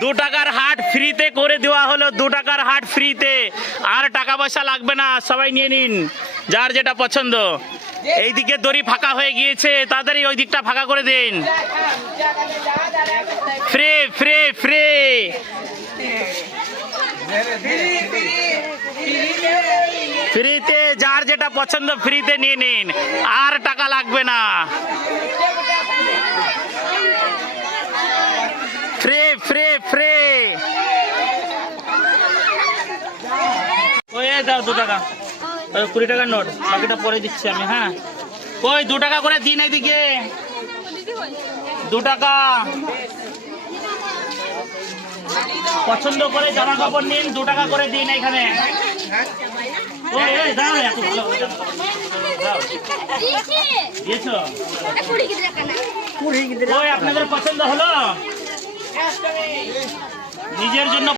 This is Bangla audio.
दो टाकार हाट फ्रीते करे देवा हलो 2 টাকার हाट फ्रीते আর টাকা পয়সা লাগবে না সবাই নিয়ে নিন যার যেটা পছন্দ এইদিকে দড়ি ফাঁকা হয়ে গিয়েছে তাড়াতাড়ি ওই দিকটা ফাঁকা করে দিন ফ্রি ফ্রি ফ্রি ফ্রিতে যার যেটা পছন্দ ফ্রিতে নিয়ে নিন আর টাকা লাগবে না ফ্রি ফ্রি ফ্রি ওই দাও 2 টাকা 20 টাকার নোট বাকিটা পরে দিচ্ছি আমি হ্যাঁ ওই 2 টাকা করে দিন এইদিকে 2 টাকা পছন্দ করে জামা কাপড় নিন 2 টাকা করে দিন এখানে ওই এই দাও এত ভালো দাও দিয়েছো ওই আপনাদের পছন্দ হলো নিজের জন্য